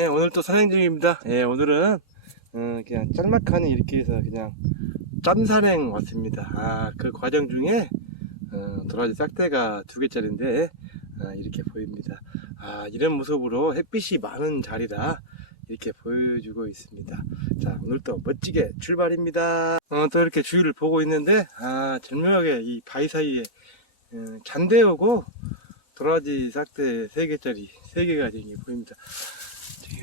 예, 오늘 또 산행 중입니다. 예, 오늘은 어, 그냥 짤막하니 이렇게 해서 그냥 짠 산행 왔습니다. 아, 그 과정 중에 어, 도라지 싹대가 두 개짜리인데 아, 이렇게 보입니다. 아, 이런 모습으로 햇빛이 많은 자리라 이렇게 보여주고 있습니다. 자, 오늘 또 멋지게 출발입니다. 어, 또 이렇게 주위를 보고 있는데 아, 절묘하게 이 바위 사이에 어, 잔대우고 도라지 싹대 세 개짜리 세 개가 여기 보입니다.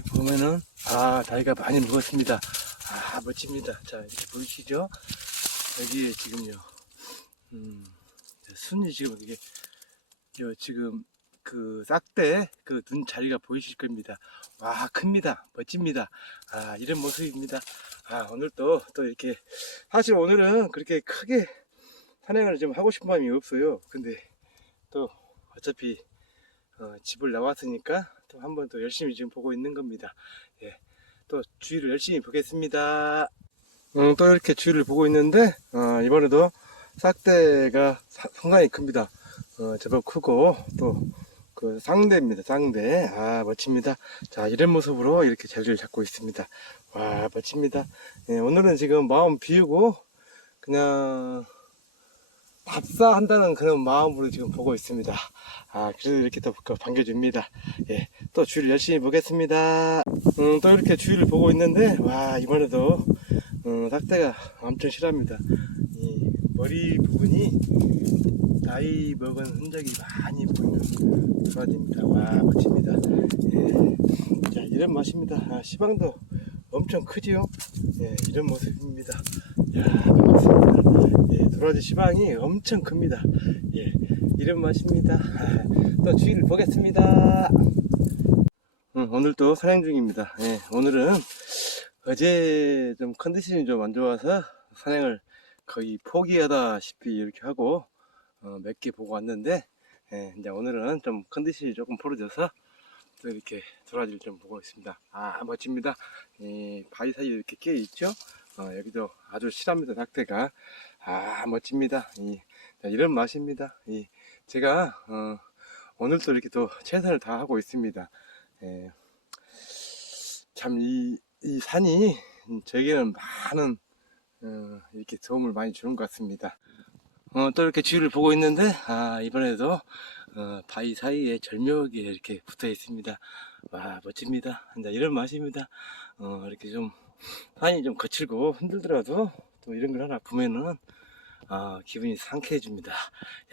보면은 아 다리가 많이 먹었습니다. 아 멋집니다. 자 이렇게 보이시죠? 여기에 지금요. 음 순이 지금 이게 요 지금 그 싹대 그 눈 자리가 보이실 겁니다. 와 큽니다. 멋집니다. 아 이런 모습입니다. 아 오늘 또또 이렇게 사실 오늘은 그렇게 크게 산행을 좀 하고 싶은 마음이 없어요. 근데 또 어차피 어, 집을 나왔으니까 또 한 번 더 열심히 지금 보고 있는 겁니다. 예, 또 주위를 열심히 보겠습니다. 음, 또 이렇게 주위를 보고 있는데 어, 이번에도 싹대가 사- 상당히 큽니다. 어, 제법 크고 또그 쌍대입니다. 쌍대. 아 멋집니다. 자 이런 모습으로 이렇게 자리를 잡고 있습니다. 와 멋집니다. 예, 오늘은 지금 마음 비우고 그냥 답사한다는 그런 마음으로 지금 보고 있습니다. 아, 그래도 이렇게 또 반겨줍니다. 예, 또 주위를 열심히 보겠습니다. 음, 또 이렇게 주위를 보고 있는데, 와, 이번에도, 음, 삭대가 엄청 실합니다. 이 머리 부분이 나이 먹은 흔적이 많이 보이는 도라지입니다. 와, 멋집니다. 예, 자, 이런 맛입니다. 아, 시방도 엄청 크지요? 예, 이런 모습입니다. 야, 반갑습니다. 예, 도라지 시방이 엄청 큽니다. 예, 이런 맛입니다. 아, 또 주위를 보겠습니다. 음, 오늘 또 산행 중입니다. 예, 오늘은 어제 좀 컨디션이 좀 안 좋아서 산행을 거의 포기하다시피 이렇게 하고 어, 몇 개 보고 왔는데 예, 이제 오늘은 좀 컨디션이 조금 풀어져서 또 이렇게 도라지를 좀 보고 있습니다. 아 멋집니다. 이 바위 사이에 이렇게 끼어 있죠. 어, 여기도 아주 실합니다. 낙대가 아 멋집니다. 이, 자, 이런 맛입니다. 이, 제가 어, 오늘도 이렇게 또 최선을 다하고 있습니다. 예, 참이 이 산이 저에게는 많은 어, 이렇게 도움을 많이 주는 것 같습니다. 어, 또 이렇게 주위를 보고 있는데 아, 이번에도 어, 바위 사이에 절묘하게 이렇게 붙어 있습니다. 와 멋집니다. 이런 맛입니다. 어, 이렇게 좀 산이 좀 거칠고 힘들더라도 또 이런 걸 하나 보면은 아, 기분이 상쾌해집니다.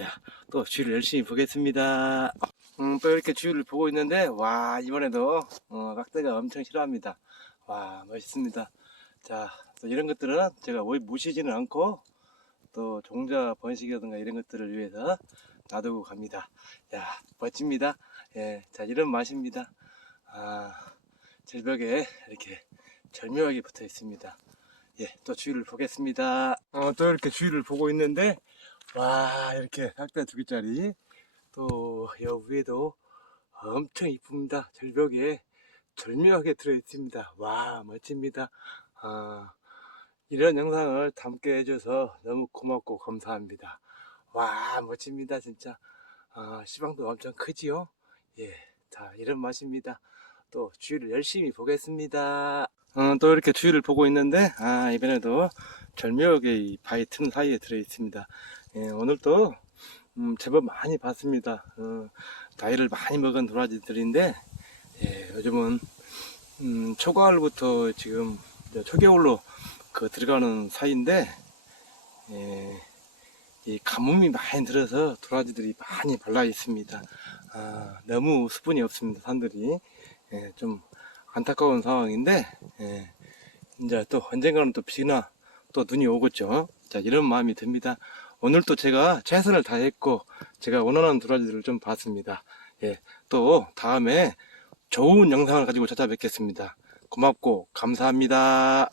야, 또 주위를 열심히 보겠습니다. 음, 또 이렇게 주위를 보고 있는데 와 이번에도 어, 낙대가 엄청 싫어합니다. 와 멋있습니다. 자, 또 이런 것들은 제가 뭐- 무시지는 않고 또 종자 번식이라든가 이런 것들을 위해서 놔두고 갑니다. 야, 멋집니다. 예, 자, 이런 맛입니다. 아, 절벽에 이렇게 절묘하게 붙어 있습니다. 예, 또 주위를 보겠습니다. 어, 또 이렇게 주위를 보고 있는데, 와, 이렇게 삭대 두 개짜리, 또, 여 위에도 엄청 이쁩니다. 절벽에 절묘하게 들어 있습니다. 와, 멋집니다. 아, 이런 영상을 담게 해줘서 너무 고맙고 감사합니다. 와 멋집니다 진짜 아, 시방도 엄청 크지요 예, 자 이런 맛입니다 또 주위를 열심히 보겠습니다 어, 또 이렇게 주위를 보고 있는데 아 이번에도 절묘하게 이 바위 틈 사이에 들어 있습니다 예, 오늘도 음, 제법 많이 봤습니다 어, 나이를 많이 먹은 도라지들인데 예, 요즘은 음, 초가을부터 지금 초겨울로 그 들어가는 사이인데 예, 이 가뭄이 많이 들어서 도라지들이 많이 발라 있습니다. 아, 너무 수분이 없습니다. 산들이 예, 좀 안타까운 상황인데 예, 이제 또 언젠가는 또 비나 또 눈이 오겠죠. 자 이런 마음이 듭니다. 오늘 또 제가 최선을 다했고 제가 원하는 도라지들을 좀 봤습니다. 예, 또 다음에 좋은 영상을 가지고 찾아뵙겠습니다. 고맙고 감사합니다.